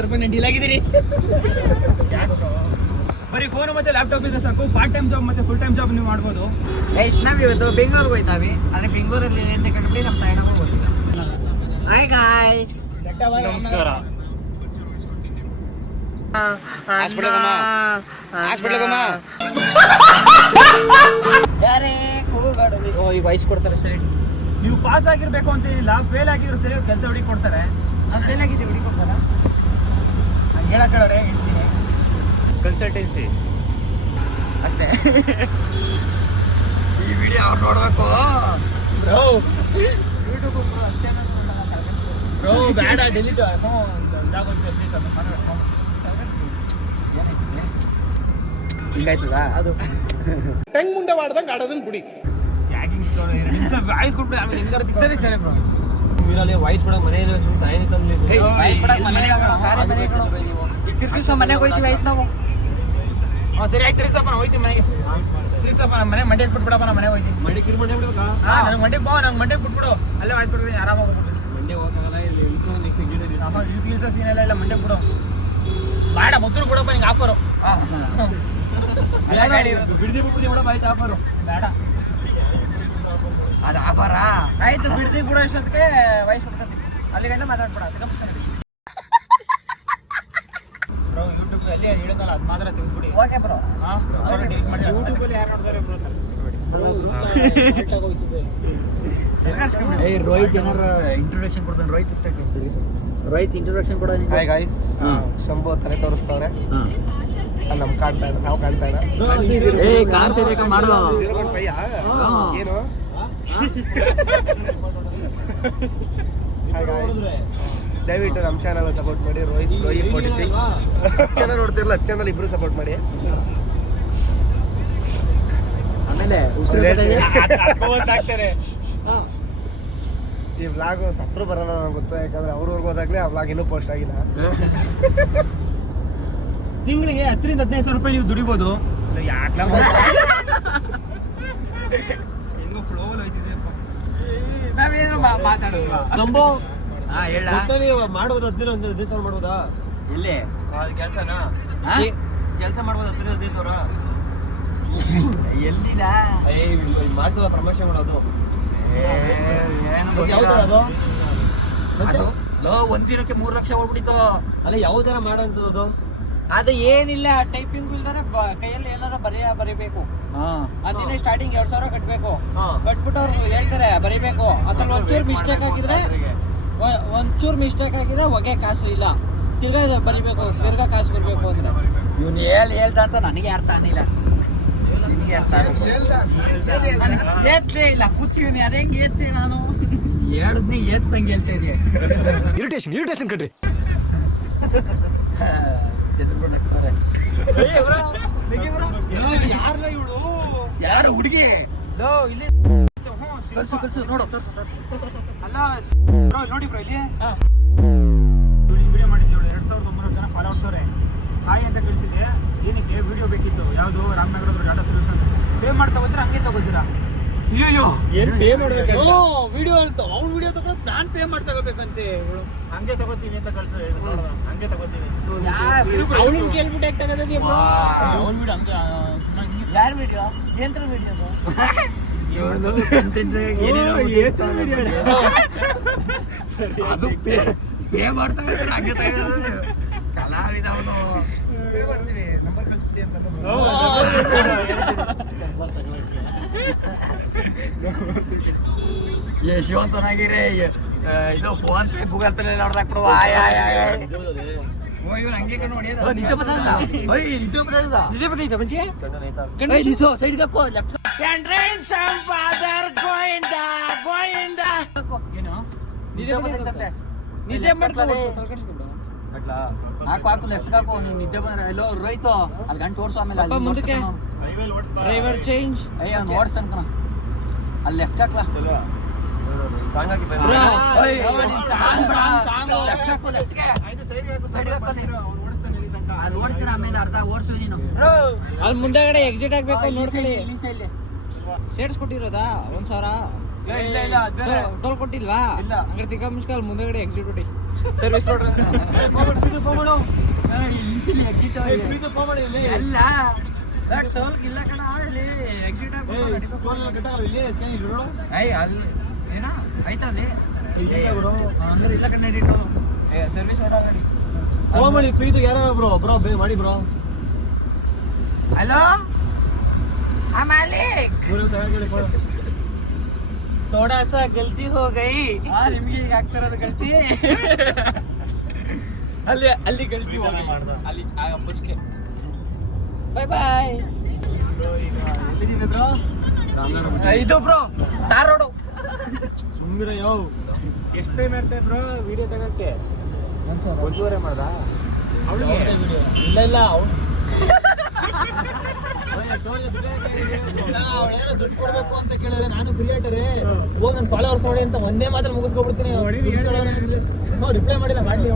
ಸ್ವಲ್ಪ ನಾನು ಡೀಲ್ ಆಗಿದ್ದೀನಿ. ಬರೀ ಫೋನ್ ಮತ್ತೆ ಲ್ಯಾಪ್ಟಾಪ್ ಇದೆ ಸಾಕು. ಪಾರ್ಟ್ ಟೈಮ್ ಜಾಬ್ ಮತ್ತೆ ಫುಲ್ ಟೈಮ್ ಜಾಬ್ ನೀವು ಮಾಡ್ಬೋದು. ನಾವು ಇವತ್ತು ಬೆಂಗಳೂರಿಗೆ ಹೋಯ್ತಾವಿ. ಅಂದ್ರೆ ಬೆಂಗಳೂರಲ್ಲಿ ಅಂತ ಕಂಡುಬಿಡಿ ನಮ್ಮ ತಾಯಿನ ಹೋಗ್ಬೋದು. ಹಾಯ್ ಗಾಯ್ಸ್, ನಮಸ್ಕಾರ. ಯಾರೇ ಕೂಗಾಡೋದು. ಈಗ ವಯಸ್ಸು ಕೊಡ್ತಾರೆ ಸರಿ. ನೀವು ಪಾಸ್ ಆಗಿರ್ಬೇಕು ಅಂತ ಇಲ್ಲ, ಫೇಲ್ ಆಗಿದ್ರು ಸರಿ ಕೆಲಸ ಹುಡುಕಿ ಕೊಡ್ತಾರೆ. ನಾವು ಫೇಲ್ ಆಗಿದ್ದೀವಿ, ಹುಡುಗಿ ಕೊಡ್ತಾರ. ನಾನು ಹೇಳಕ್ಕೆ ಹೇಳ್ತೀನಿ, ಕನ್ಸಲ್ಟೆನ್ಸಿ ಅಷ್ಟೇ. ಈ ವಿಡಿಯೋ ಅವ್ರು ನೋಡ್ಬೇಕು. ಬ್ರೋ ಯೂಟ್ಯೂಬ್ ಬ್ರೋ ಬೇಡ ಡೆಲಿಟ್ ಇದಾಗುತ್ತೆ ಪ್ಲೀಸ್. ಅದು ಹಿಂಗಾಯ್ತದ ಅದು ಟೆಂಗ್ ಮುಂದೆ ಮಾಡ್ದಂಗೆ ಆಡೋದನ್ನ ಬಿಡಿ. ಯಾಕೆ ನಿಮಿಷ ವಾಯ್ಸ್ ಕೊಟ್ಟು ಆಮೇಲೆ ಹೆಂಗಾರ ಸರಿ ಸರಿ ಬ್ರೋ. ಮೀರಲ್ಲಿ ವಾಯ್ಸ್ ಬಿಡಕ್ಕೆ ಮನೆಯಲ್ಲಿ ತಾಯಿನ ತಂದ್ಲಿ. ವಯಸ್ಸು ಬಿಡಕ್ಕೆ ಮನೆಗೆ ಹೋಗ್ತೀವಿ ಆಯ್ತು ನಾವು. ಸರಿ ಆಯ್ತು ತಿರ್ಸಪ್ಪ, ನಾವು ಹೋಯ್ತೀವಿ ಮನೆಗೆ. ತಿರ್ಸಪ್ಪ ನಮ್ಮ ಮನೆ ಮಂಡ್ಯಕ್ಕೆ ಬಿಟ್ಬಿಡಪ್ಪ, ನಮ್ಮ ಮನೆ ಹೋಯ್ತೀವಿ. ಮಂಡ್ಯ ಕಿರು ಮಂಡ್ಯ ಬಿಡ್ಬೇಕಾ? ನಂಗೆ ಮಂಡ್ಯಕ್ಕೆ ಬಾ, ನಂಗೆ ಮಂಡ್ಯಕ್ಕೆ ಬಿಟ್ಬಿಡು. ಅಲ್ಲೇ ವಾಯ್ಸ್ ಕೊಡ್ತೀನಿ, ಆರಾಮಾಗಿ ಹೋಗ್ಬಿಟ್ಟು. ಮಂಡ್ಯ ಹೋಗಲ್ಲ, ಇಲ್ಲಿ ಇಲ್ಸೋ ನೆಕ್ಸ್ಟ್ ಇಲ್ಸ ಸೀನ್ ಎಲ್ಲ ಮಂಡ್ಯಕ್ಕೆ ಬಿಡು. ಬೇಡ ಮೊತ್ತರು ಕೊಡಪ್ಪ ನಿಂಗೆ ಆಫರು. ಬಿಡ್ದಿ ಬಿಡ್ದಿ ಬಿಡಪ್ಪ, ಆಯ್ತು ಆಫರು ಬೇಡ. ಅದು ಆಫರಾ ಆಯ್ತು. ಬಿಡ್ತೀವಿ ಕೂಡ ಅಷ್ಟೊತ್ತಿಗೆ ವಯಸ್ಸು ಕೊಡ್ತೀವಿ. ಅಲ್ಲಿ ಗಂಟೆ ಮಾತಾಡ್ಬೇಡ. ಬ್ರೋ ಯೂಟ್ಯೂಬ್ ಅಲ್ಲಿ ಹೇಳಿದ್ನಲ್ಲ ಅದು ಮಾತ್ರ ತೆಗೆದ್ಬಿಡಿ. Okay bro. ಡಿಲೀಟ್ ಮಾಡಿ. ಯೂಟ್ಯೂಬ್ ಅಲ್ಲಿ ಯಾರು ನೋಡ್ತಾರೆ ಬ್ರೋ? ರೋಹಿತ್ ಏನಾರ ಇಂಟ್ರೊಡಕ್ಷನ್ ಕೊಡ್ತಾನೆ. ರೋಹಿತ್ ಇಂಟ್ರೊಡಕ್ಷನ್ ಕೊಡ. ಹಾಯ್ ಗಾಯ್ಸ್, ಶಂಭು ತಲೆ ತೋರಿಸ್ತವ್ರೆ. ನಮ್ ಕಾಣ್ತಾ ಇಲ್ಲ, ನಾವು ಕಾಣ್ತಾ ಇಲ್ಲ. ಕಾಣ್ತಿದೆ ಮಾಡು. ಏನು ಹಾಯ್ ಗಾಯ್ಸ್, ದಯವಿಟ್ಟು ನಮ್ಮ ಚಾನಲ್ ಸಪೋರ್ಟ್ ಮಾಡಿ. ರೋಹಿತ್ 46 ಚಾನಲ್ ನೋಡ್ತಿರಲ್ಲ, ಚಾನಲ್ ಇಬ್ರು ಸಪೋರ್ಟ್ ಮಾಡಿ. ಆಮೇಲೆ ಈ ವ್ಲಾಗ್ ಸತ್ರು ಬರಲ್ಲ ನನಗೆ ಗೊತ್ತು, ಯಾಕಂದ್ರೆ ಅವ್ರವ್ರಿಗೆ ಹೋದಾಗ್ಲೇ ಆ ವ್ಲಾಗ್ ಇನ್ನೂ ಪೋಸ್ಟ್ ಆಗಿಲ್ಲ. ತಿಂಗಳಿಗೆ 10,000 to 15,000 ರೂಪಾಯಿ ನೀವು ದುಡಿಬೋದು. ಯಾಕ್ಲ ಹೆಂಗೋ ಫ್ಲೋ ಅಲ್ಲಿ ಹೋಯ್ತಿದೆಯಪ್ಪ. ನಾವೇನು ಮಾತಾಡೋದು ಸಂಭವ ಹೇಳ ಮಾಡ್ಬೋದು. 15,000 ಸಾವಿರ ಮಾಡ್ಬೋದಾ? ಎಲ್ಲಿ ಕೆಲಸನ ಕೆಲಸ ಮಾಡ್ಬೋದು 15,000 ಸಾವಿರ. ಎಲ್ಲಿಲ್ಲ ಮಾಡ್ತದ ಪ್ರಮೋಷನ್ ಮಾಡೋದು. ಏನು ಅದು ಒಂದಿನಕ್ಕೆ 3 ಲಕ್ಷ ಹೋಗ್ಬಿಟ್ಟಿತ್ತು. ಅಲ್ಲ ಯಾವ ತರ ಮಾಡೋಂಥದ್ದು? ಅದು ಏನಿಲ್ಲ, ಟೈಪಿಂಗ್ ಇಲ್ದಾರೆ ಕೈಯಲ್ಲಿ ಏನಾರ ಬರೀಬೇಕು. ಅದಿನ ಸ್ಟಾರ್ಟಿಂಗ್ 2,000 ಕಟ್ಬೇಕು. ಕಟ್ಬಿಟ್ಟು ಅವ್ರು ಹೇಳ್ತಾರೆ ಬರೀಬೇಕು. ಅದ್ರಲ್ಲಿ ಒಂಚೂರು ಮಿಸ್ಟೇಕ್ ಆಗಿದ್ರೆ ಹೊಗೆ ಕಾಸು ಇಲ್ಲ, ತಿರ್ಗಾ ಬರೀಬೇಕು, ತಿರ್ಗಾ ಕಾಸು ಬರ್ಬೇಕು ಅಂದ್ರೆ. ಇವ್ನು ಹೇಳ್ದ ಅಂತ ನನಗೆ ಅರ್ಥ ಆಗಿಲ್ಲ, ನಿನಗೆ ಅರ್ಥ ಏತ್ಲೇ ಇಲ್ಲ. ಕೂತೀವಿ ಅದೇ ಹೆಂಗೆ ಏತ್ತಿ ನಾನು ಹೇಳಿದ್ನಿ ಏತ್ತಂಗೆ ಹೇಳ್ತಾ ಇದೆಯಾ. ಇರಿಟೇಷನ್ ಕಟ್ರಿ. ಯಾರು ಹುಡುಗಿ ಇಲ್ಲಿ ನೋಡು. ಅಲ್ಲ ನೋಡಿ ಬ್ರೋ, ಇಲ್ಲಿ ವಿಡಿಯೋ ಮಾಡಿದ್ವಿ. 2,900 ಜನ ಫಾಲೋವರ್ಸ್ ಅವರೇ. ಹಾಯ್ ಅಂತ ಕಳಿಸಿದ್ದೆ. ಏನಕ್ಕೆ ವಿಡಿಯೋ ಬೇಕಿತ್ತು? ಯಾವುದು ರಾಮನಗರದ ಡಾಟಾ ಸೊಲ್ಯೂಷನ್. ಪೇ ಮಾಡಿ ತಗೋತೀರಾ ಹಂಗೆ ತಗೋತೀರಾ? ಅಯ್ಯೋ ಏನು ಪೇ ಮಾಡ್ಬೇಕು? ವಿಡಿಯೋ ಅವ್ನು ವಿಡಿಯೋ ತಗೊಂಡು ನಾನು ಪೇ ಮಾಡಿ ತಗೋಬೇಕಂತೆ. ಹಂಗೆ ತಗೋತೀವಿ ಅಂತ ಕಳ್ಸ, ಹಂಗೆ ತಗೋತೀವಿ. ಅವಳು ಕೇಳ್ಬಿಟ್ಟು ಯಾಕೆ ತಗೋದಿ? ಅವ್ನ ವಿಡಿಯೋ ಹಂಗೆ ಯಾರು ವಿಡಿಯೋ? ಏನ್ರ ವಿಡಿಯೋ ಅದು ಪೇ ಮಾಡ್ತಾ ಇದ್ದಾರೆ. ಹಂಗೆ ತಗೋದು ಕಲಾವಿದ ಅವನು. ನಂಬರ್ ಕಳಿಸ್ಬಿಡಿ ಅಂತ ಯಶವಂತನಾಗಿರೇ ಇದು ಫೋನ್ ಪೇ ಗೂಗಲ್ ಪೇ ನೋಡ್ದಾಕ್ ಬಿಡುವ. ಇವ್ನು ಹಂಗೆ ಕಣ್ಣು ಹೊಡೆಯೋದು. ನಿದ್ದೆ ಬರ್ತದ ಮುಂಚೆ ಸೈಡ್ ಹಾಕೋ. ಲೆಫ್ಟ್ ಏನು ನಿದ್ದೆ ಮಾಡ್ಕೊಂಡು ಹಾಕು ಲೆಫ್ಟ್ ಹಾಕು. ನೀವು ನಿದ್ದೆ ಬಂದ್ರೆ ಎಲ್ಲೋ ರೈತು ಅದು ಗಂಟೆ ಓಡಿಸೋ. ಆಮೇಲೆ ಮುಂದಕ್ಕೆ ಡ್ರೈವರ್ ಚೇಂಜ್ ಅಯ್ಯ ಅವ್ನು ಓಡಿಸ್ ಅನ್ಕೋಣ. ಅಲ್ಲಿ ಲೆಫ್ಟ್ ಹಾಕ್ಲಾ. ಸಾಂಗ್ ಹಾಕಿ ಅಲ್ಲಿ ಓಡಿಸ್ತಾನೆ. ಆಮೇಲೆ ಅರ್ಧ ಓಡಿಸು ನೀನು. ಅಲ್ಲಿ ಮುಂದೆಗಡೆ ಎಕ್ಸಿಟ್ ಆಗ್ಬೇಕು. ನೋಡ್ಕೊಳ್ಳಿ, ಇಲ್ಲಿ ಸೇಡ್ಸ್ ಕೊಟ್ಟಿರೋದಾ 1,000? ಇಲ್ಲ ಟೋಲ್ ಕೊಟ್ಟಿಲ್ವಾ? ಇಲ್ಲ. ಹಂಗಾರೆ ತಿಕ್ಕ ಮುಸ್ಕಲ್ ಮುಂದೆಗಡೆ ಎಕ್ಸಿಟ್ ಕೊಟ್ಟಿ ಸರ್ವಿಸ್ ಮಾಡು. ಹೇಳು ಈಸಿಲಿ ಎಕ್ಸಿಟ್ ಪ್ರೀತಿ ಫೋನ್ ಮಾಡಿ ಇಲ್ಲಿ ಅಲ್ಲ ಟೋಲ್ ಇಲ್ಲ ಕಣ ಇಲ್ಲಿ ಎಕ್ಸಿಟ್ ಕಟ್ಟಾಗಲ್ಲ ಇಲ್ಲಿ ಸ್ಕ್ಯಾನ್ ಇಲ್ಲಿ ನೋಡು ಅಯ್ಯ ಅಲ್ಲಿ ಏನ ಆಯ್ತಾ ಅಲ್ಲಿ ಅಂದ್ರೆ ಇಲ್ಲ ಕಣ ಎಡಿಟು ಸರ್ವಿಸ್ ಓಡಾ ಗಾಡಿ ಫೋನ್ ಮಾಡಿ ಪ್ರೀತಿ ಯಾರು ಬ್ರೋ ಬ್ರೋ ಮಾಡಿ ಬ್ರೋ ಹಲೋ हाँ मालिक थोड़ा सा गलती हो गई ನಿಮ್ಗೆ ಈಗ ಆಗ್ತಾ ಇರೋದು ಗಲ್ತಿ ಅಲ್ಲಿ ಗಲ್ತಿ ಅಲ್ಲಿ ಮುಚ್ಕೆ ಬಾಯ್ ಬಾಯ್ ಎಲ್ಲಿದ್ದೀವಿ ಬ್ರೋ ಇದು ಬ್ರೋ ತಾರ್ ರೋಡು ಸುಮ್ಮನೆ ಯೋ ಎಷ್ಟು ಟೈಮ್ ಇರ್ತೇವೆ ಬ್ರೋ ವಿಡಿಯೋ ತಗೋಕ್ಕೆ 1.5 ಮಾಡ್ದ ಇಲ್ಲ ಇಲ್ಲ ಅವ್ನು ದುಡ್ಡು ಕೊಡ್ಬೇಕು ಅಂತ ಕೇಳಿದ್ರೆ ನಾನು ಕ್ರಿಯೇಟರೇ ಹೋಗಿ ನನ್ನ ಫಾಲೋವರ್ಸ್ ನೋಡಿ ಅಂತ ಒಂದೇ ಮಾತ್ರ ಮುಗಿಸ್ಕೊಬಿಡ್ತೀನಿ ರಿಪ್ಲೈ ಮಾಡಿಲ್ಲ ಮಾಡ್ಲಿ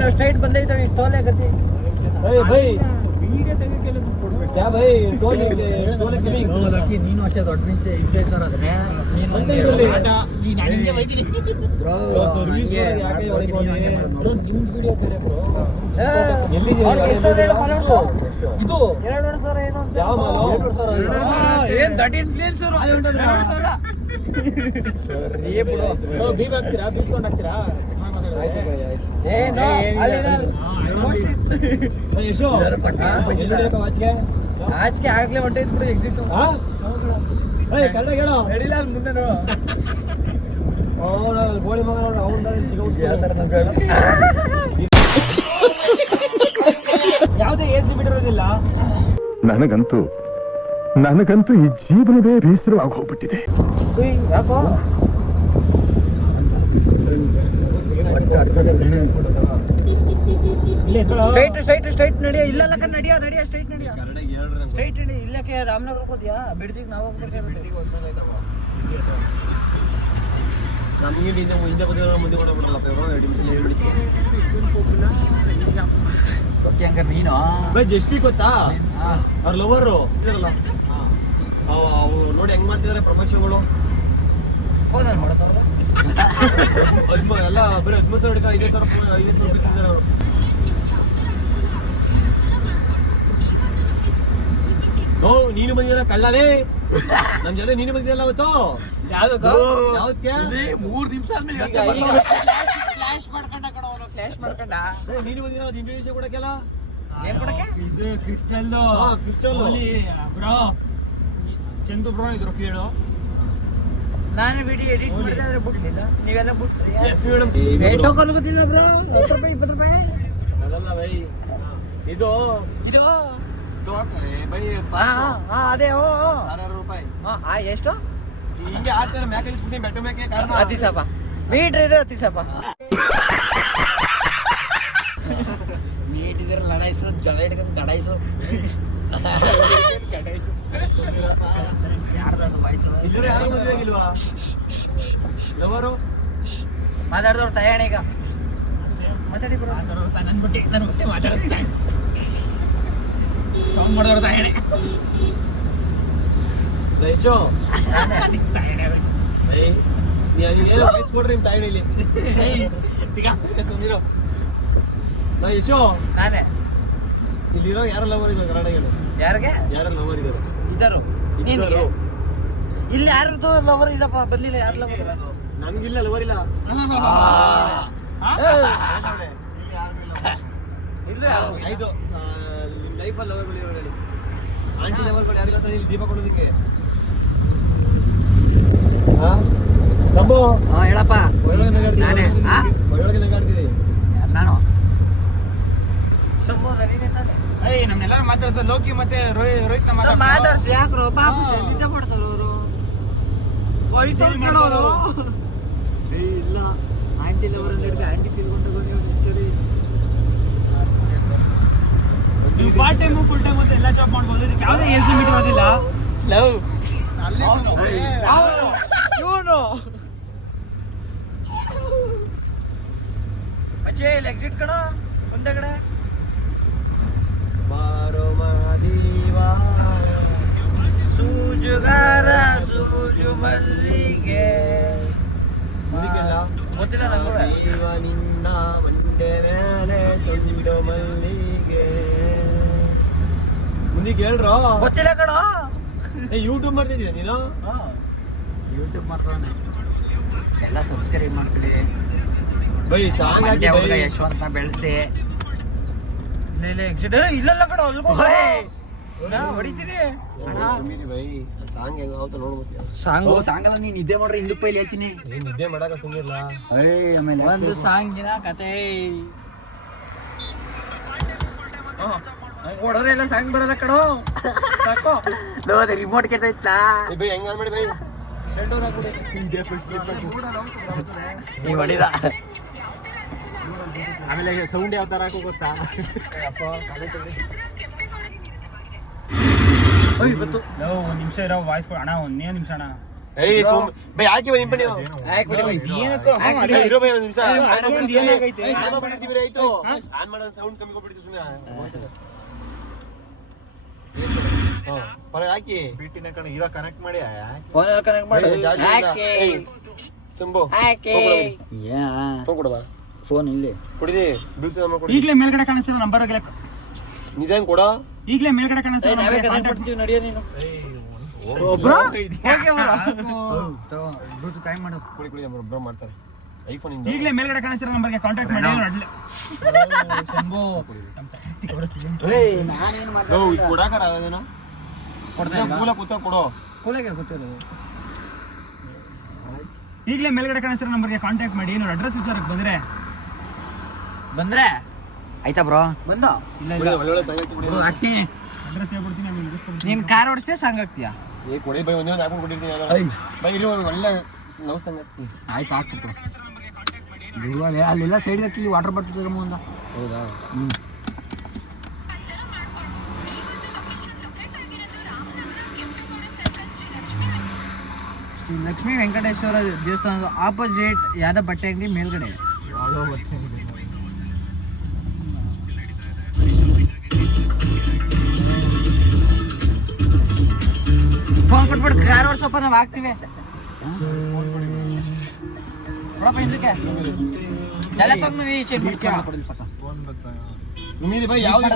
ನಾವು ಸ್ಟ್ರೈಟ್ ಬಂದೈತವಿ ಟೋಲೆ ಗತಿ ವಿಡಿಯೋ ತೆಗೋಕ್ಕೆಲ್ಲ ದುಡ್ಡು ಕೊಡ್ಬೇಕು क्या भाई ನೀನು ಅಷ್ಟೇ ದೊಡ್ಡ ಇನ್ಫ್ಲೂಯೆನ್ಸರ್ ಆದ್ರೆ ನಿಮ್ ವಿಡಿಯೋ ಬೇರೆ ಇದು 2,500 ಏನು ಅಂತ ಏನ್ ದೊಡ್ಡ ಇನ್ಫ್ಲೂಯೆನ್ಸರ್ 2,500 ಬೀಬ್ ಹಾಕ್ತೀರಾ ಬೀಬ್ ಸೌಂಡ್ ಹಾಕ್ತೀರಾ ಆಚೆಗೆ ಆಗ್ಲೇ ಹೊಂಟೆ ಇದ್ಬಿಡು ಎಕ್ಸಿಟ್ ಕನ್ನಡ ಹೇಳೋ ನಡಿಲ್ಲ ಅಲ್ಲಿ ಮುಂದೆ ಗೋಳಿ ಮಗ ಯಾವುದೇ ಏಜ್ ಲಿಮಿಟ್ ಇರೋದಿಲ್ಲ ನನಗಂತೂ ಈ ಜೀವನವೇ ಬೇಸರವಾಗಿ ಹೋಗ್ಬಿಟ್ಟಿದೆ. ಯಾಕೋ ಸ್ಟ್ರೈಟ್ ನಡಿಯ ಇಲ್ಲ ನಡಿಯ ಸ್ಟ್ರೈಟ್ ನಡಿಯ ಸ್ಟ್ರೈಟ್ ನಡಿ ಇಲ್ಲಕ್ಕೆ ರಾಮನಗರಕ್ಕೆ ಹೋದ್ಯಾ ಬಿಡ್ದಿಗೆ ನಾವು ಹೋಗ್ಬೇಕಾಗಿರುತ್ತೆ ನಮಗೆ ಮುಂದೆ ಮುಂದೆ ಗೊತ್ತಿ ಹಂಗಾರೆ ನೀನು ಜಸ್ಟ್ ಗೊತ್ತಾ ಅವ್ರ ಲವರು ಇದಾರಲ್ಲ ನೋಡಿ ಹೆಂಗ್ ಮಾಡ್ತಿದಾರೆ ಪ್ರಮೋಷನ್ಗಳು ಫೋನಲ್ಲಿ ಮಾಡ್ತಾರ ಎಲ್ಲ ಬರೀ 13,000 ಹಿಡ್ಕೊಂಡು 5,000 ರೂಪಾಯಿ ಅವರು ನೀನು ಬಂದಿರ ಕಳ್ಳಲೇ ನಮ್ ಜೊತೆ ನೀನು ಬಂದಿರಲ್ಲ ಅವತ್ತು ಯಾವ್ದಕ್ಕೆ 3 ನಿಮಿಷ ಫ್ಲಾಶ್ ಮಾಡ್ಕೊಂಡ ನೀನು ಬಂದಿರ ಇಂಡೋನೇಷಿಯಾ ಕೊಡಕ್ಕೆಲ್ಲ ಏನ್ ಕೊಡಕ್ಕೆ ಇದು crystal crystal bro Chandu bro ಇದ್ರು ಕೇಳು ನಾನು ವಿಡಿಯೋ ಎಡಿಟ್ ಮಾಡಿದ್ರೆ ಆದ್ರೆ ಬಿಡ್ಲಿಲ್ಲ ನೀವೆಲ್ಲ ಬಿಟ್ರಿ ಎಸ್ ಮೇಡಮ್ ಟೋಕನ್ ಗೊತ್ತಿಲ್ಲ ಬ್ರೋ 10 ರೂಪಾಯಿ 20 ರೂಪಾಯಿ ಅದಲ್ಲ ಬೈ ಇದು ಬೈ ಅದೇ ಓ 6,000 ರೂಪಾಯಿ ಎಷ್ಟು ಹಿಂಗೆ ಆಡ್ತಾರೆ ಮ್ಯಾಕೆ ಇಸ್ಬಿಟ್ಟು ಬೆಟ್ಟ ಮ್ಯಾಕೆ ಕಾರಣ ಅತಿಸಪ್ಪ ಮೀಟ್ರ್ ಇದ್ರೆ ಅತಿಸಪ್ಪ ಮೀಟ್ ಇದ್ರೆ ಲಡಾಯಿಸು ಜಲ ಹಿಡ್ಕೊಂಡು ಗಡಾಯಿಸು ಯಾರ್ದು ಬಾಯ್ಸು ಇಲ್ಲರೂ ಯಾರು ಮದುವೆ ಆಗಿಲ್ವಾ ಲವರು ಮಾತಾಡಿದವ್ರು ತಯಾಣ ಈಗ ಮಾತಾಡಿ ಬರೋ ನನ್ನ ಬುಟ್ಟಿ ಮಾತಾಡುತ್ತೆ ಸೌಂಡ್ ಮಾಡಿದವ್ರು ತಾಯಣೆ ದಯಚೋ ತಾಯಣೆ ನೀವೇನು ವಾಯ್ಸ್ ಕೊಡ್ರಿ ನಿಮ್ಮ ತಾಯಿ ಇಲ್ಲಿ ಸುಮ್ಮನಿರೋ ನಾ ಯಶೋ ನಾನೇ ಇಲ್ಲಿರೋ ಯಾರ ಲವರ್ ಇದ್ದಾರೆ ಕರ್ನಾಟಕ ಯಾರಿಗೆ ಯಾರ ಲವರ್ ಇದ್ದಾರೆ ಇದ್ದರು ಇದ್ದರು ಇಲ್ಲಿ ಯಾರ್ದು ಲವರ್ ಇಲ್ಲಪ್ಪ ಬರ್ಲಿಲ್ಲ ಯಾರು ಲವರ್ ನನ್ಗಿಲ್ಲ ಲವರ್ ಇಲ್ಲ ಇಲ್ಲ ಆಯ್ತು ನಿಮ್ಮ ಲೈಫಲ್ಲಿ ಲವರ್ಗಳು ಇರೋ ಹೇಳಿ ಆಂಟಿ ಲವರ್ಗಳು ಯಾರಿಲ್ಲ ತಾನೆ ಇಲ್ಲಿ ದೀಪ ಕೊಡೋದಕ್ಕೆ ಸಂಭೋ ಹೇಳಪ್ಪ ನಾನೇ ಒಳಗೆ ನಗಾಡ್ತಿದೆ ನಾನು ಸಂಭವ ರವಿನೇ ತಾನೆ ನಮ್ನೆಲ್ಲರೂ ಮಾತಾಡ್ಸ ಲೋಕಿ ಮತ್ತೆ ರೋಹಿತ್ ಮಾತಾಡ್ಸಿ ಯಾಕ್ರೋ ಪಾಪ ನಿದ್ದೆ ಮಾಡ್ತಾರ ಅವರು ಹೋಯ್ತಾರೆ ಮಾಡೋರು ಇಲ್ಲ ಆಂಟಿ ಲವರ್ ಹಿಡಿದು ಆಂಟಿ ಫೀಲ್ ಕೊಂಡು ಪಿಕ್ಚರಿ ನೀವು ಪಾರ್ಟ್ ಟೈಮ್ ಫುಲ್ ಟೈಮ್ ಅಂತ ಎಲ್ಲ ಜಾಬ್ ಮಾಡ್ಬೋದು ಇದಕ್ಕೆ ಯಾವುದೇ ಏಜ್ ಲಿಮಿಟ್ ಇರೋದಿಲ್ಲ ಲವ್ ಇವನು ಅಜ್ಜೆ ಇಲ್ಲಿ ಎಕ್ಸಿಟ್ ಕಣ ಮುಂದೆ ಕಡೆ ಬಾರೋ ಮಹಾದೇವ ಸೂಜುಗಾರ ಸೂಜು ಗೊತ್ತಿಲ್ಲ ನಂಗೂ. ಜೀವ ನಿನ್ನ ಮಂಡೆ ಮೇಲೆ ತುಂಡು ಮಲ್ಲಿಗೆ. ಮುಂದಿಗೆ ಹೇಳ್ರೋ. ಗೊತ್ತಿಲ್ಲ ಕಣೋ. ಯೂಟ್ಯೂಬ್ ಮಾಡ್ತಿದ್ದೀಯ ನೀನು? ಯೂಟ್ಯೂಬ್ ಮಾಡ್ತಾನೆ. ಎಲ್ಲ ಸಬ್ಸ್ಕ್ರೈಬ್ ಮಾಡ್ಕೊಳ್ಳಿ. ಬೈ ಸಾಂಗ್ ಹಾಕಿ ಹುಡುಗ ಯಶವಂತನ ಬೆಳೆಸಿ. ಇಲ್ಲ ಎಕ್ಸಿಟ್ ಇಲ್ಲಲ್ಲ ಕಣ ಅಲ್ಗೋ ಹೊಡಿತೀರಿ ಬೈ ಸಾಂಗ್ ಹೆಂಗ ಅವತ್ತ ನೋಡು. ಸಾಂಗ್ ಎಲ್ಲ ನೀನ್ ನಿದ್ದೆ ಮಾಡ್ರಿ ಹಿಂದಕ್ಕೆ ಪೈಲಿ ಹೇಳ್ತೀನಿ. ನಿದ್ದೆ ಮಾಡಕ ಸುಮ್ಮನಿಲ್ಲ. ಆಮೇಲೆ ಒಂದು ಸಾಂಗಿನ ಕತೆ ಹೊಡೋರೆ ಎಲ್ಲ ಸಾಂಗ್ ಬರಲ್ಲ ಕಣೋ. ಸಾಕೋ ರಿಮೋಟ್ ಕೆಟ್ಟೈತ್ಲಾ ಬೈ ಹೆಂಗ ಮಾಡಿ ಬೈ ಶೆಡ್ ಡೋರ್ ಹಾಕ್ಬಿಡಿ. ನೀವ್ ಹೊಡಿದ ಆಮೇಲೆ ಸೌಂಡ್ ಯಾವ ತರ ಹಾಕೋ ಗೊತ್ತಾ? ಇವತ್ತು ಒಂದ್ ನಿಮಿಷ ಇರೋ ವಾಯ್ಸ್ ಅಣ್ಣ, ಒಂದೇ ನಿಮಿಷ ಅಣ್ಣ. ಏಯ್ ಸುಮ್ ಬೈ ಹಾಕಿ ಬೈ ನಿಂಪಣಿ ಇರೋ ಬೈ ಒಂದು ನಿಮಿಷ ಆನ್ ಮಾಡಿರ್ತೀವಿ ಆಯ್ತು. ಆನ್ ಮಾಡೋದು ಸೌಂಡ್ ಕಮ್ಮಿ ಕೊಟ್ಬಿಡ್ತೀವಿ ಸುಮ್ಮನೆ. ಹೊರಗೆ ಹಾಕಿ ಬಿಟ್ಟಿನ ಕಣ ಇವಾಗ ಕನೆಕ್ಟ್ ಮಾಡಿ ಫೋನ್ ಕನೆಕ್ಟ್ ಮಾಡು. ಸಂಭು ಫೋನ್ ಕೊಡವಾ? ಫೋನ್ ಇಲ್ಲಿ ಕುಡಿದಿ ಬ್ಲೂಟೂತ್ ನಂಬರ್ ಕೊಡಿ. ಈಗಲೇ ಮೇಲ್ಗಡೆ ಕಾಣಿಸ್ತಿರೋ ನಂಬರ್ ನಿಧಾನ ಕೊಡ. ಈಗಲೇ ಮೇಲ್ಗಡೆ ಕಾಣಿಸ್ತಿರೋ ನಾವೇ ನಂಬರ್ ಕನೆಕ್ಟ್ ಮಾಡ್ತೀವಿ ನಡಿಯೋ ನೀನು. ಬ್ಲೂಟೂತ್ ಟೈಮ್ ಮಾಡು. ಕುಡಿ ಕುಡಿ ಒಬ್ಬರು ಮಾಡ್ತಾರೆ ಐಫೋನ್ ಇಂದ. ಈಗಲೇ ಮೇಲ್ಗಡೆ ಕಾಣಿಸ್ತಿರೋ ನಂಬರ್ಗೆ ಕಾಂಟ್ಯಾಕ್ಟ್ ಮಾಡಿ. ಶಂಭು ನಮ್ಮ ತರಗತಿ ಕೊಡಿಸ್ತೀನಿ. ನಾನೇನು ಕೊಡಾಕರ ಅದೇನೋ ಕೊಡ್ತಾ ಮೂಲ ಕೂತ ಕೊಡೋ. ಕೂಲಾಗೆ ಗೊತ್ತಿರೋದು. ಈಗಲೇ ಮೇಲ್ಗಡೆ ಕಾಣಿಸ್ತಿರೋ ನಂಬರ್ಗೆ ಕಾಂಟ್ಯಾಕ್ಟ್ ಮಾಡಿ. ಏನೋ ಅಡ್ರೆಸ್ ವಿಚಾರಕ್ಕೆ ಬಂದ್ರೆ ಆಯ್ತಾ ಬ್ರೋ? ಬಂದ ಇಲ್ಲ ಒಳ್ಳೆ ಸಾಂಗ್ ಹಾಕಿ ಬಿಡಿ. ಹಾಕ್ತೀನಿ. ಅಡ್ರೆಸ್ ಹೇಳ್ಬಿಡ್ತೀನಿ, ಆಮೇಲೆ ಇರಿಸ್ಕೊಡ್ತೀನಿ. ನೀನ್ ಕಾರ್ ಓಡಿಸ್ತೀಯ ಸಾಂಗ್ ಹಾಕ್ತೀಯಾ? ಏ ಕೊಡಿ ಬೈ ಒಂದೇ ಒಂದು ಹಾಕೊಂಡು ಕೊಟ್ಟಿರ್ತೀನಿ. ಬೈ ಇಲ್ಲಿ ಒಂದು ಒಳ್ಳೆ ಲವ್ ಸಾಂಗ್ ಹಾಕ್ತೀನಿ. ಆಯ್ತು ಹಾಕ್ಬಿಟ್ಟು ಅಲ್ಲೆಲ್ಲ ಸೈಡ್ ಹಾಕಿ ವಾಟರ್ ಬಾಟಲ್ ತಗೊಂಬ ಒಂದ. ಹೌದಾ? ಶ್ರೀ ಲಕ್ಷ್ಮೀ ವೆಂಕಟೇಶ್ವರ ದೇವಸ್ಥಾನದ ಆಪೋಸಿಟ್ ಯಾವ್ದೋ ಬಟ್ಟೆ ಅಂಗಡಿ ಮೇಲ್ಗಡೆ. ಫೋನ್ ಕೊಟ್ಬಿಟ್ಟು ಕಾರ್ ಓಡಿಸಪ್ಪ, ನಾವು ಹಾಕ್ತಿವಿ. ನೋಡಪ್ಪ ಹಿಂದಕ್ಕೆ ಎಲ್ಲ ಸುಮ್ಮನೆ ಚೆಕ್ ಮಾಡ್ತೀಯ. ನಿಮಗೆ ಬೈ ಯಾವ್ದು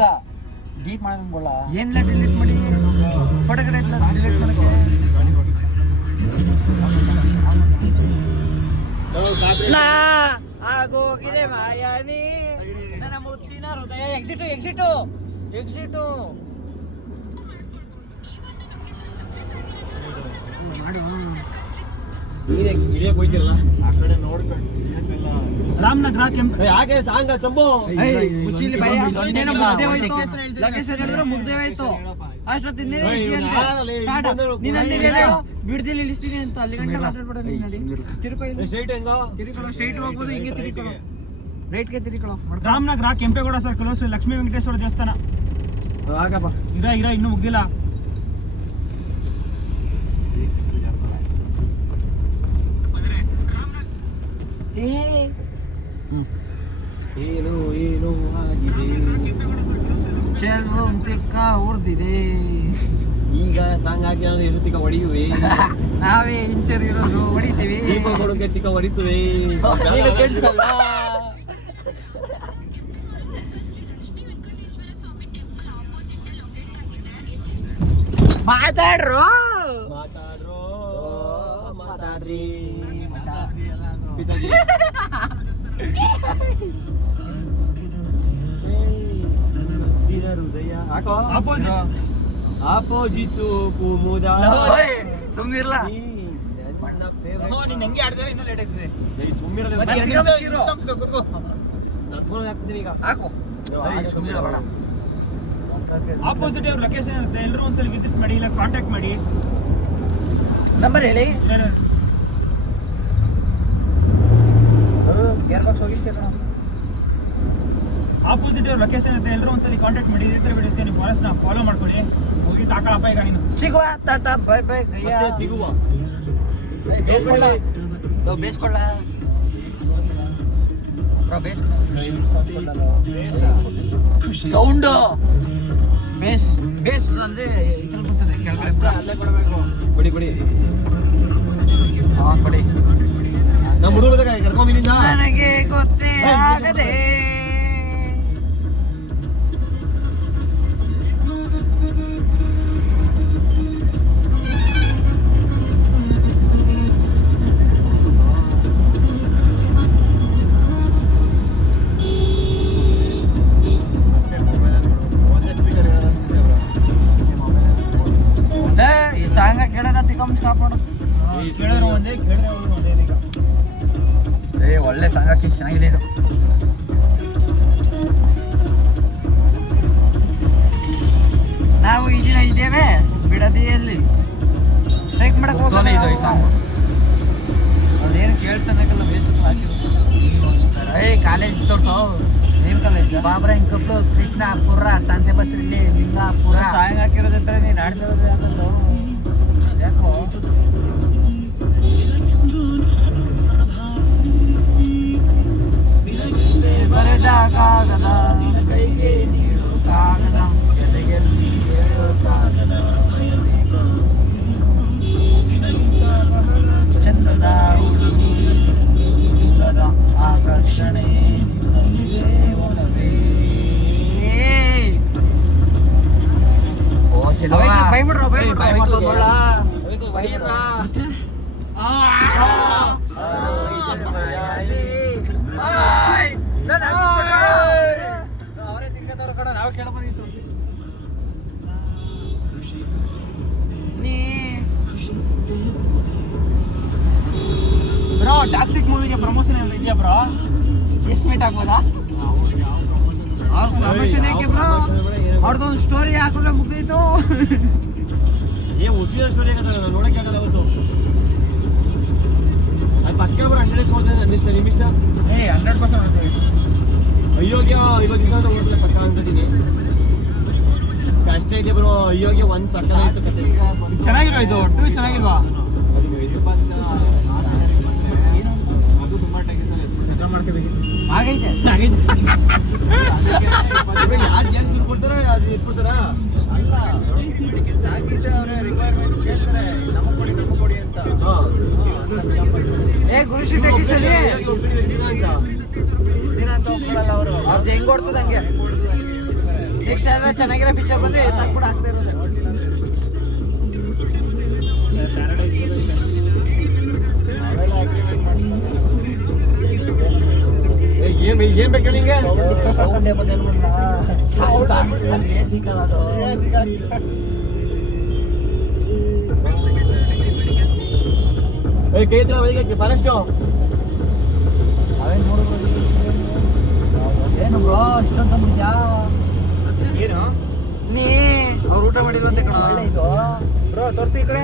ಡೀಪ್ ಮಾಡೋದಂಗೊಳ್ಳ ಏನಿಲ್ಲ, ಡಿಲೀಟ್ ಮಾಡಿ ಫೋಟೋ ಕಡೆ ಇಲ್ಲ ಡಿಲೀಟ್ ಮಾಡಕ್ಕೆ. ನಾ ಆಗೋಗಿದೆ ಮಾಯಾನಿ ನನ್ನ ಮುತ್ತಿನ ಹೃದಯ. ಎಕ್ಸಿಟು ಎಕ್ಸಿಟು ಎಕ್ಸಿಟು ಮಾಡು. ಇಳಿಯಕ್ಕೆ ಹೋಯ್ತಿರಲ್ಲ ಆ ಕಡೆ ನೋಡ್ಕೊಂಡು ರಾಮನಗರ ಕೆಂಪು ಯಾಕೆ ಸಾಂಗ್ ಸಂಭು ಮುಚ್ಚಿಲಿ ಭಯ ಇನ್ನೇನೋ ಮುಗ್ದೆ ಹೋಯ್ತು. ಲೊಕೇಶನ್ ಹೇಳಿದ್ರೆ ಮುಗ್ದೆ ಹೋಯ್ತು. ಅಷ್ಟೊತ್ತಿಂದ ಬಿಡ್ದಿಲ್ಲಿ ಇಳಿಸ್ತೀನಿ ಅಂತ ಅಲ್ಲಿ ಗಂಟೆ ಮಾತಾಡ್ಬೇಡ. ನೀನ್ ನಡಿ ತಿರ್ಕೊ, ಇಲ್ಲಿ ಸ್ಟ್ರೈಟ್ ಹೆಂಗ ತಿರ್ಕೊಳ್ಳೋ, ಸ್ಟ್ರೈಟ್ ಹೋಗ್ಬೋದು, ಹಿಂಗೆ ತಿರ್ಕೊಳ್ಳೋ, ರೈಟ್ಗೆ ತಿರ್ಕೊಳ್ಳೋ. ರಾಮನಗರ ಕೆಂಪೇಗೌಡ ಸರ್ಕಲ್ ಶ್ರೀ ಲಕ್ಷ್ಮೀ ವೆಂಕಟೇಶ್ವರ ದೇವಸ್ಥಾನ. ಆಗಪ್ಪ ಇರ ಇನ್ನೂ ಮುಗ್ದಿಲ್ಲ. ಏನು ಏನು ಆಗಿದೆ ಚೆಲ್ವಂತಿಕ ಉರ್ದಿದೆ. ಈಗ ಸಾಂಗ್ ಹಾಕಿ ನಾನು ಇರುತ್ತಿಕ ಹೊಡೆಯುವೆ. ನಾವೇ ಇಂಚರ್ ಇರೋದು ಹೊಡಿತೀವಿ. ದೀಪ ಕೊಡೋಕೆ ತಿಕ್ಕ ಹೊಡಿಸುವೆ. ನೀನು ಕೆಲ್ಸಲ್ಲ. ಮಾತಾಡ್ರು ಮಾತಾಡ್ರೋ ಮಾತಾಡ್ರಿ ಹೃದಯ ಹಾಕೋ. ಆಪೋಜಿಟ್ ಕುಮುದ ಸುಮ್ನಿರ್ಲ. ನೀನ್ ಹೆಂಗೆ ಆಡ್ತಾರೆ ಇನ್ನೂ ಲೇಟ್ ಆಗ್ತದೆ. ಹಾಕ್ತೀನಿ ಈಗ. ಹಾಕು. ಸುಮ್ನಿರ್ಲ ಬೇಡ. ಆಪೋಸಿಟ್ ಅವ್ರ ಲೊಕೇಶನ್ ಇರುತ್ತೆ, ಎಲ್ಲರೂ ಒಂದ್ಸಲ ವಿಸಿಟ್ ಮಾಡಿ, ಇಲ್ಲ ಕಾಂಟ್ಯಾಕ್ಟ್ ಮಾಡಿ. ನಂಬರ್ ಹೇಳಿ. ಗೇರ್ ಬಾಕ್ಸ್ ಹೋಗಿಸ್ತೀರ. ಆಪೋಸಿಟ್ ಅವ್ರ ಲೊಕೇಶನ್ ಇರುತ್ತೆ, ಎಲ್ಲರೂ ಒಂದ್ಸಲಿ ಕಾಂಟ್ಯಾಕ್ಟ್ ಮಾಡಿ. ಇದೇ ಥರ ವಿಡಿಯೋಸ್ಗೆ ನೀವು ಫಾರೆಸ್ಟ್ನ ಫಾಲೋ ಮಾಡ್ಕೊಳ್ಳಿ. ಹೋಗಿ ತಾಕಳಪ್ಪ ಈಗ ನೀನು. ಸಿಗುವ ಟಾಟಾ ಬೈ ಬೈ ಗಯ್ಯ. ಮತ್ತೆ ಸಿಗುವ. ಬೇಸ್ಕೊಳ್ಳ ಬೇಸ್ಕೊಳ್ಳ ಬೇಸ್ ಸೌಂಡ್ ಬೇಸ್ ಬೇಸ್ ಅಂದ್ರೆ ಇದ್ರಲ್ಲಿ ಬರ್ತದೆ ಕೆಳಗಡೆ. ಅಲ್ಲೇ ಕೊಡಬೇಕು. ಕೊಡಿ ಕೊಡಿ ಕೊಡಿ. ನಮ್ಮ ಹುಡುಗರು ಕರ್ಕೊಂಡ್ ನನಗೆ ಗೊತ್ತೇ ಆಗದೆ. ಈ ಸಾಂಗ ಕೇಳೋದ ತಿಕೊಂಡ್ ಸ್ಟಾಪ್ ಮಾಡೋದು. ಕೇಳಿದ್ರು ಒಂದೇ, ಕೇಳಿದ್ರೆ ಒಂದೇ ಈಗ. ಒಳ್ಳೆ ಸಾಂಗ್ ಹಾಕಿ ಚೆನ್ನಾಗಿದೆ ಇದು. ನಾವು ಈ ದಿನ ಇದ್ದೇವೆ ಬಿಡದಿಯಲ್ಲಿ ಸ್ಟ್ರೈಕ್ ಮಾಡಕ್ ಹೋಗೋಣ. ಅದೇನು ಕೇಳ್ತಾನಲ್ಲ ವೇಸ್ಟ್ ಹಾಕಿ ಕಾಲೇಜ್ ತೋರ್ಸೋ. ಏನ್ ಕಾಲೇಜ್? ಬಾಬ್ರಾ ಇಂಕಪ್ಲು, ಕೃಷ್ಣಾಪುರ, ಸಂತೆ ಬಸರಿಲಿ, ಲಿಂಗಾಪುರ. ಸಾಂಗ್ ಹಾಕಿರೋದಂದ್ರೆ ನೀನು ಆಡ್ತಿರೋದು ಅದನ್ನು ಯಾಕೋ ಬರೆದಾಗದ ಕೈಗೆ ನೀಡು ಕಾಗದ, ಎದೆಯಲ್ಲಿ ಹೇಳೋಕ್ಕಾಗದ ಚಂದದ ಹುಡುಗಿ ಇಲ್ಲದ ಆಕರ್ಷಣೆ ನಿನ್ನಲ್ಲಿದೆ ಒಲವೇ. ಓ ಚಲೋ ಬೈ ಬಿಡ್ರೋ ಬೈ ಬಿಡ್ರೋ ಬಡಿಯಲ್ಲ. ಅವರೇ ತಿನ್ಕೋತಾರ ಕಣ, ನಾವು ಕೇಳ ಬಂದಿತ್ತು. ಬ್ರೋ ಟಾಕ್ಸಿಕ್ ಮೂವಿಗೆ ಪ್ರಮೋಷನ್ ಏನಾದ್ರು ಇದೆಯಾ ಬ್ರೋ? ಎಸ್ಟಿಮೇಟ್ ಆಗ್ಬೋದಾ? ಅವ್ರ ಪ್ರಮೋಷನ್ ಯಾಕೆ ಬ್ರೋ? ಅವ್ರದ್ದೊಂದು ಸ್ಟೋರಿ ಹಾಕಿದ್ರೆ ಮುಗಿಯಿತು. ಸ್ಟೋರಿ ನಾನು ನೋಡಕ್ಕೆ ಆಗಲ್ಲ ಅವತ್ತು. ಅದು ಪಕ್ಕ ಬರೋ 100 ನೋಡ್ತೇನೆ ಅಂದಿಷ್ಟ ನಿಮಿಷ. 100% ನೋಡ್ತೀವಿ. ಅಯ್ಯೋಗ್ಯ ಇವಾಗ ದಿವಸ ನೋಡ್ತೇನೆ ಪಕ್ಕ ಅಂತೀನಿ. ಕಷ್ಟ ಇದೆ ಬ್ರೋ. ಅಯ್ಯೋಗ್ಯ ಒಂದು ಸಕ್ಕ ಇತ್ತು ಕತೆ. ಚೆನ್ನಾಗಿಲ್ವಾ ಇದು? ಟೂ ಚೆನ್ನಾಗಿಲ್ವಾ? ಅದು ತುಂಬಾ ಟೆಕ್ನಿಕಲ್ ಮಾಡ್ಕೋಬೇಕಿತ್ತು. ಆಗೈತೆ ಯಾರು ಜಾಸ್ತಿ ದುಡ್ಡು ಕೊಡ್ತಾರ ಅದು ಇಟ್ಬಿಡ್ತಾರ. ಏ ಗುರುಶಿ ಟೆಕ್ನಿಸಲ್ಲಿ ಅವ್ರದ್ದು ಹೆಂಗ್ ಕೊಡ್ತದ ಹಂಗೆ. ನೆಕ್ಸ್ಟ್ ಆದ್ರೆ ಚೆನ್ನಾಗಿರೋ ಪಿಕ್ಚರ್ ಬಂದ್ರೆ ತಕ್ಬಿಡ ಆಗ್ತಾ ಇರೋದು. ಏನ್ ಬೇಕು ನಿಂಗೆ? ಕೈ ಫಾರೆಸ್ಟು ಏನು ಬ್ರೋ ಇಷ್ಟೊಂದು ತಂದಿದ್ಯಾ? ಏನು ನೀ ಅವ್ರು ಊಟ ಮಾಡಿಲ್ವಂತೆ ಕಣ. ಒಳ್ಳೆ ಇದು ಬ್ರೋ ತೋರಿಸಿ ಈ ಕಡೆ.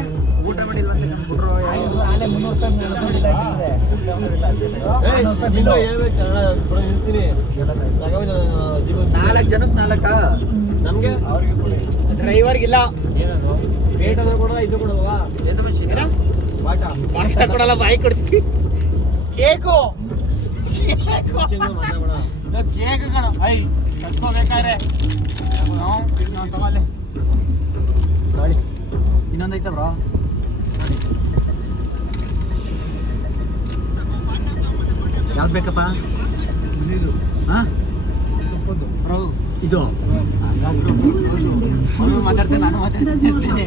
ಊಟ ಮಾಡಿಲ್ವಂತೆ ಕಂಪ್ಯೂಟ್ರು. ಅಲ್ಲೇ 300 4 ಜನಕ್ಕೆ 4 ನಮ್ಗೆ ಡ್ರೈವರ್ಗಿಲ್ಲ. ಏನದು ರೇಟ್ ಅಂದ್ರೆ ಕೊಡೋದ ಇದು ಕೊಡೋದವಾ? ಬಾಟ ಬಾಟ ಕೊಡಲ್ಲ, ಬಾಯಿ ಕೊಡ್ತೀವಿ. ಕೇಕು ಕೇಕ್ ಕಣ. ಐ ಕಟ್ಕೋಬೇಕಾದ್ರೆ ನಾವು ತಗೊಳ್ಳೆ. ಇನ್ನೊಂದೈತೆ ಬ್ರೋ. ಯಾವ್ದು ಬೇಕಪ್ಪ? ಬ್ರೋ ಇದು ಅವನು ಮಾತಾಡ್ತೇನೆ, ನಾನು ಮಾತಾಡ್ತೇನೆ.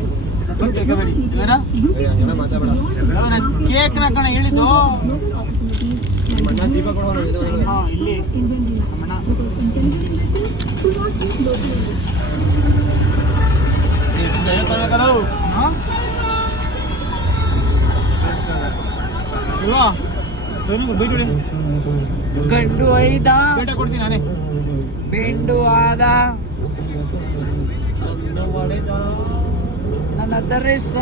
ಕೇಕ್ ನ ಕಣ ಹೇಳಿದ್ದು. ದೀಪ ಕೊಡೋಣ ಇಲ್ಲಿ ಗಂಡು ಐದ ಬೇಟ ಕೊಡ್ತೀನಿ ನಾನೇ. ಬೆಂಡು ಆದ ನನ್ನ ದೊರೆಸ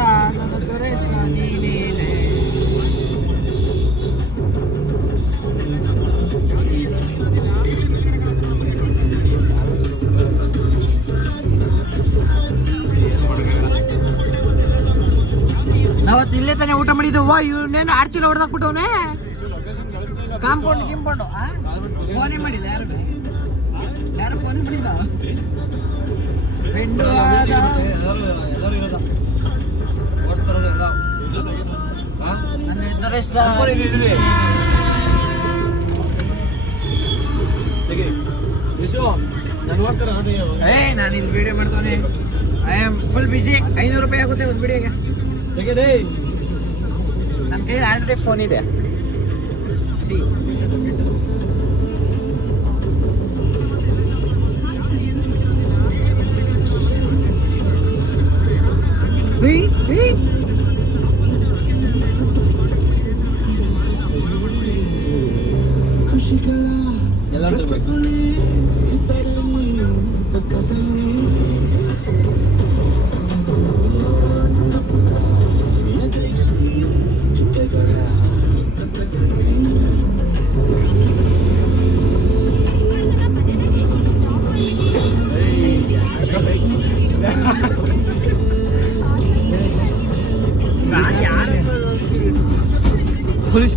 ನೀನೇನೆ. ನಾವತ್ತು ಇಲ್ಲೇ ತಾನೇ ಊಟ ಮಾಡಿದ್ದು. ಇವನೇನು ಆರ್ಚಿನ ಹೊಡೆದಾಕ್ಬಿಟ್ಟವನೇ. ಕಾಂಪೌಂಡ್ ಗಿಂಪೌಂಡು ಫೋನೇ ಮಾಡಿಲ್ಲ. ಯಾರು ಫೋನ್ ಮಾಡಿಲ್ಲ. ಬೆಂಡು ಆದ ನನ್ನ ದೊರೆಸ ನಾನು ಇಲ್ಲಿ ವಿಡಿಯೋ ಮಾಡ್ತಾನೆ. ಐ ಆಮ್ ಫುಲ್ ಬಿಸಿ. 500 ರೂಪಾಯಿ ಆಗುತ್ತೆ ಒಂದು ವಿಡಿಯೋಗೆ. ನನ್ನ ಕೈಲಿ ಆಲ್ರೆಡಿ ಫೋನ್ ಇದೆ. ಸಿ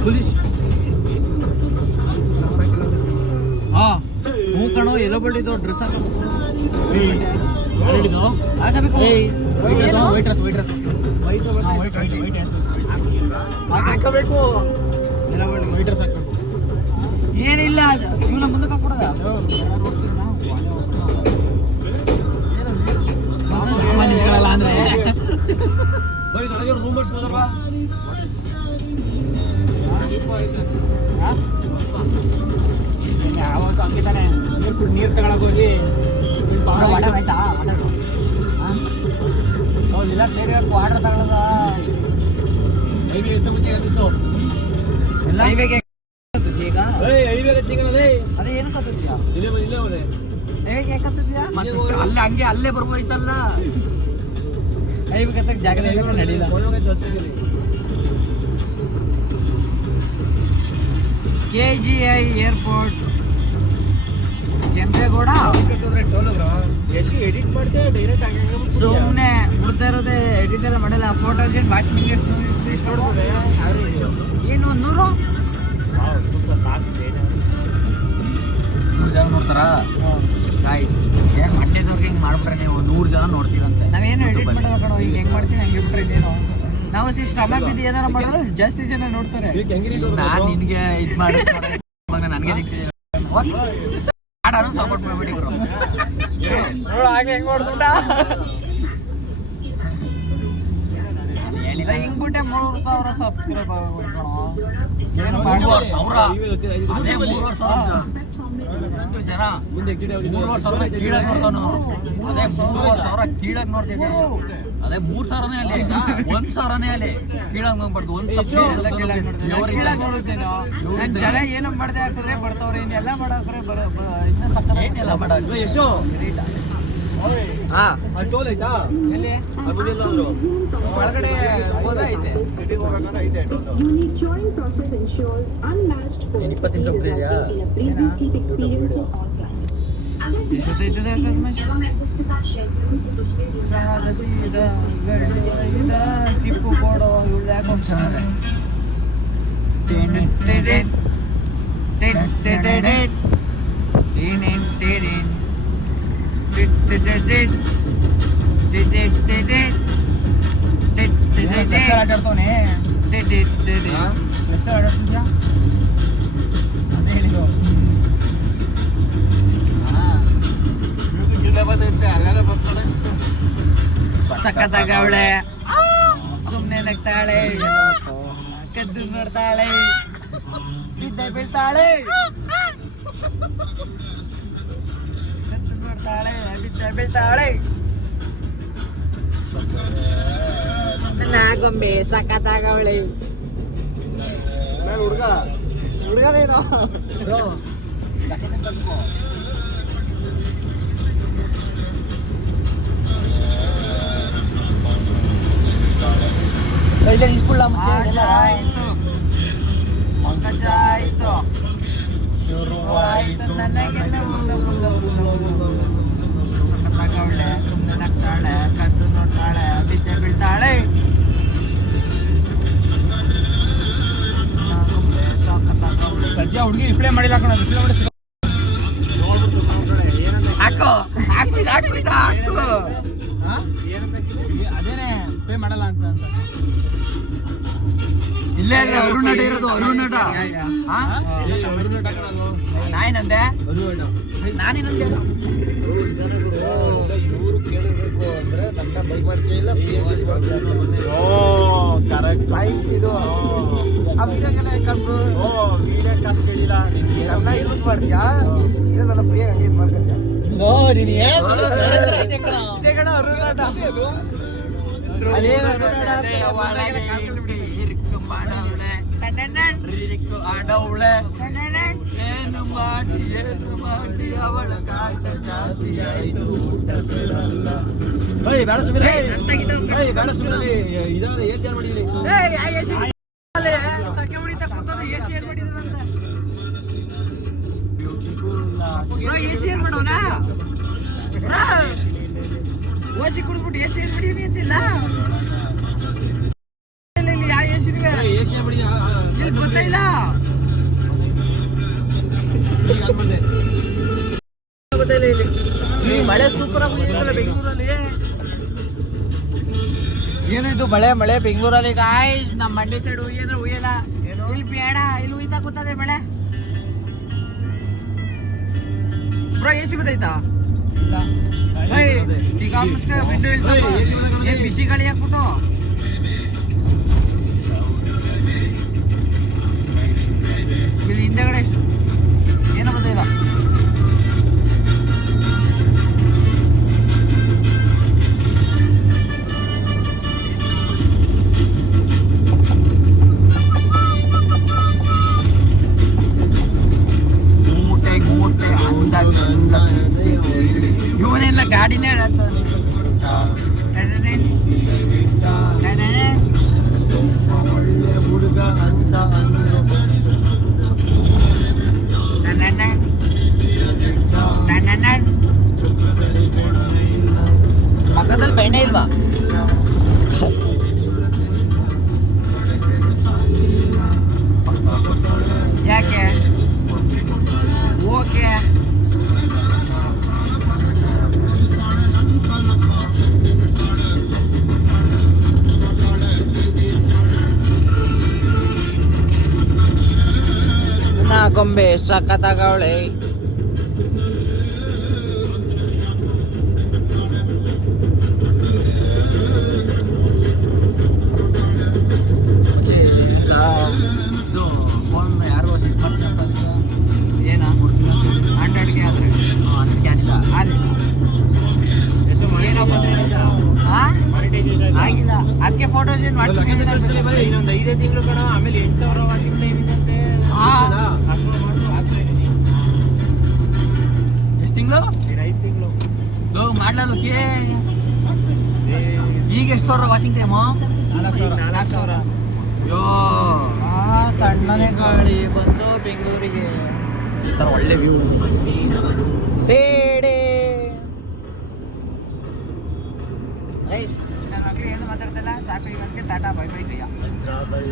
ಪೊಲೀಸ್ ಹಾ ಹೂ ಕಣೋ ಎಲ್ಲೋ ಬಳ್ಳಿದು ಡ್ರೆಸ್ ಹಾಕಬೇಕು. ಏನಿಲ್ಲ ಇವನ ಮುಂದಕ್ಕೆ ಹಾಕ್ಬಿಡದ ಅಂದ್ರೆ ಯಾವತ್ತು ಹಂಗಿತಾನೆ ನೀರು ತಗೊಳಕ್ ಹೋಗಿ ಆಯ್ತಾ ಇಲ್ಲ ಸೇರಿ ವಾಟರ್ ತಗೊಳ್ಳದ ಎಲ್ಲ ಈಗ ಅದೇ ಏನು ಕತ್ತಿದ್ಯಾ ಹೇಗೆ ಕತ್ತಿದ್ಯಾ ಮತ್ತೆ ಅಲ್ಲೇ ಹಂಗೆ ಅಲ್ಲೇ ಬರ್ಬೋಯ್ತಲ್ಲ. ಐವಕ್ಕೆ ಜಾಗ ನಡೀಲ್ಲ. KGI ಏರ್ಪೋರ್ಟ್ ಕೆಂಪೇಗೌಡ ಎಡಿಟ್ ಮಾಡ್ತೇವೆ ಡೈರೆಕ್ಟ್ ಆಗಿ ಸುಮ್ಮನೆ ಬಿಡ್ತಾ ಇರೋದೇ ಎಡಿಟ್ ಎಲ್ಲ ಮಾಡಲ್ಲ. 4000 ವಾಚ್ ಮಿನಿಟ್ಸ್ ಏನು 100 ಜನ ನೋಡ್ತಾರ. ಗಾಯ್ಸ್ ಏನು ಮಂಡ್ಯದವ್ರಿಗೆ ಹಿಂಗೆ ಮಾಡ್ಬಿಟ್ರೆ ನೀವು 100 ಜನ ನೋಡ್ತೀರಂತೆ. ನಾವೇನು ಎಡಿಟ್ ಮಾಡೋದು ಕಣೋ, ಈಗ ಹೆಂಗೆ ಮಾಡ್ತೀನಿ ಹಂಗೆ ಬಿಟ್ರೆ ನೀನು ನಾವು ಸ್ಟಮಕ್ ಬಿದ್ದು ಏನಾರ ಮಾಡಿದ್ರೆ ಜಾಸ್ತಿ ಜನ ನೋಡ್ತಾರೆ. ನಾನು ನಿನಗೆ ಇದು ಮಾಡಿ ನನಗೆ ದಿಕ್ತಿದ್ದೀನಿ ಸಪೋರ್ಟ್ ಮಾಡ್ಬಿಡಿ ಬ್ರೋ. ಹಾಗೆ ಹೆಂಗೆ ನೋಡ್ಬಿಟ್ಟ ಏನಿಲ್ಲ ಹಿಂಗ್ಬಿಟ್ಟೆ 3,000 ಸಬ್ಸ್ಕ್ರೈಬ್ ಏನು 3,000 ಅದೇ 3,000 ಎಷ್ಟು ಜನ 3,000 ಕೀಳಾಗಿ ನೋಡ್ತಾನು. ಅದೇ 3,000 ಕೀಳಾಗಿ ನೋಡ್ತಿದ್ದೆ. ಅದೇ 3,000ನೇ ಅಲ್ಲಿ 1,000ನೇ ಅಲ್ಲಿ ಕೀಳಾಗಿ ನೋಡ್ಬಾರ್ದು. ಒಂದು ಜನ ಏನೋ ಮಾಡದೆ ಹಾಕಿದ್ರೆ ಬರ್ತಾವ್ರೆ. ಇನ್ನೆಲ್ಲ ಮಾಡಾಕ್ರೆ ಇನ್ನ ಸಕ್ಕ ಏನೆಲ್ಲ ಮಾಡಾಕ ಯಶೋ ಎಲ್ಲಿ ಒಳಗಡೆ ಹೋದ್ರೆ ಐತೆ 20 ನಿಮಿಷ ಇದೆಯಾ ಸ್ಲಿಪ್ಪು ಕೊಡೋ ಇವಳು ಯಾಕೆ ಚೆನ್ನಾಗಿದೆ. ಆಟಾಡ್ತವನೆ ಆಟಾಡ್ತಿದ್ಯಾ ಅದೇ ಹೇಳಿದ್ರು. ಸಖತ್ತಾಗವಳೆ ಸುಮ್ಮನೆ ನಗ್ತಾಳೆ ಕದ್ದು ನೋಡ್ತಾಳೆ ಬಿದ್ದೆ ಬೀಳ್ತಾಳೆ ಕದ್ದು ನೋಡ್ತಾಳೆ ಬಿದ್ದೆ ಬೀಳ್ತಾಳೆ. ನನ್ನ ಗೊಂಬೆ ಸಖತ್ತಾಗವಳೆ. ಹುಡುಗನೇನು ಆಯ್ತು ಶುರುವಾಯಿತು ನನಗೆಲ್ಲ ಸಖತ್ತಾಗವಳೆ ಸುಮ್ಮನೆ ನಗ್ತಾಳೆ ಕದ್ದು ನೋಡ್ತಾಳೆ ಬಿದ್ದೆ ಬೀಳ್ತಾಳೆ. ಸದ್ಯ ಹುಡುಗಿ ರಿಪ್ಲೈ ಮಾಡಿಲ್ಲ ಕಣ. ರಿಪ್ಲೈ ಮಾಡಿ ಹಾಕೋ ಹಾಕು ಅದೇನೆ ಪೇ ಮಾಡಲ್ಲ ಅಂತ ಇಲ್ಲೇ ಅರುಣ್ ನಟ ಇರೋದು, ಅರುಣ್ ನಟ. ನಾನೇನಂದೆ, ನಾನೇನಂದೆ ಇವರು ಕೇಳಿರ್ಬೇಕು ಅಂದ್ರೆ ನನ್ನ ಬೈಕ್ ಮಾತು ಕೇಳಿಲ್ಲ ಪಾಯಿಂಟ್ ಇದು ಆ ವಿಡಿಯೋಗೆಲ್ಲ ಕಾಸು ನನ್ನ ಯೂಸ್ ಮಾಡ್ತೀಯಾ ಇಲ್ಲ ನನ್ನ ಫ್ರೀಯಾಗಿ ಹಂಗೆ ಇದು ಮಾಡ್ಕೊತೀಯಾ ಏನು ಮಾಡಿ ಅವಳ ಕಾಟ ಜಾಸ್ತಿ ಆಯ್ತು, ಊಟ ಸೇರಲ್ಲ. ಸಕ್ಕೆ ಹೊಡಿತಾ ಕೂತದ ಎಸಿ ಏನ್ ಮಾಡಿದ್ರಂತ ಎಸಿ ಏನ್ ಮಾಡೋಣ ಓಸಿ ಕುಡಿದ್ಬಿಟ್ಟು ಎಸಿ ಏನ್ ಮಾಡೀನಿ ಅಂತಿಲ್ಲ. ಯಾವ ಎಸಿ ಇಲ್ಲಿ ಗೊತ್ತಿಲ್ಲ. ಮಳೆ ಸೂಪರ್ ಆಗಿ ಬೆಂಗಳೂರಲ್ಲಿ. ಏನು ಇದು ಮಳೆ ಮಳೆ ಬೆಂಗಳೂರಲ್ಲಿ ಗಾಯ್ಸ್. ನಮ್ಮ ಮಂಡ್ಯ ಸೈಡ್ ಹುಯ್ಯಂದ್ರೆ ಹುಯ್ಯಲ್ಲ, ಇಲ್ಲಿ ಬೇಡ, ಇಲ್ಲಿ ಹುಯ್ತಾ ಕೂತದೆ ಮಳೆ. ಬ್ರೋ ಎಸಿ ಗೊತ್ತಾಯ್ತಾ? ವಿಂಡೋ ಏನ್ ಬಿಸಿ ಗಾಳಿ ಹಾಕ್ಬಿಟ್ಟು ಇಲ್ಲಿ ಹಿಂದೆಗಡೆ ಏನೋ ಗೊತ್ತಿಲ್ಲ. ಮೂಟೆ ಅಂದ ಇವನೆಲ್ಲ ಗಾಡಿನೇ ಹುಡುಗ ಅಂತ ಮಕ್ಕದಲ್ಲಿ ಬೆಣ್ಣೆ ಇಲ್ವಾ? ಯಾಕೆ ಓಕೆ ನಾ ಗೊಂಬೆ ಸಖತ್ತಾಗವಳೆ. ಇದು ಫೋನ್ ಯಾರು ಸಿಟ್ ಮಾಡ್ತೀನಿ ಏನ 100ಗೆ ಆದ್ರೆ 100ಗೆ ಆಗಿಲ್ಲ ಆಗಿಲ್ಲ. ಅದಕ್ಕೆ ಫೋಟೋಸ್ ಏನು ಮಾಡ್ತೀನಿ ಇನ್ನೊಂದು 5 ತಿಂಗಳು ಕಣ. ಆಮೇಲೆ 8,000 ವಾಚಿಂಗ್ ಟೈಮ್ ಇದೆ ಅಂತೆ. ಎಷ್ಟು ತಿಂಗಳು? 5 ತಿಂಗಳು ಮಾಡ್ಲಕ್ಕೆ. ಈಗ ಎಷ್ಟು ಸಾವಿರ ವಾಚಿಂಗ್ ಟೈಮು? 4,000. ಅಯ್ಯೋ ತಣ್ಣನೆ ಗಾಳಿ ಬಂದು ಬೆಂಗಳೂರಿಗೆ ಈ ಥರ ಒಳ್ಳೆ ವ್ಯೂ. ನನ್ನ ಮಕ್ಳಿಗೆ ಏನು ಮಾತಾಡ್ತಲ್ಲ. ಸಾಕು ಇವತ್ತಿಗೆ ಟಾಟಾ ಬೈ ಬೈ.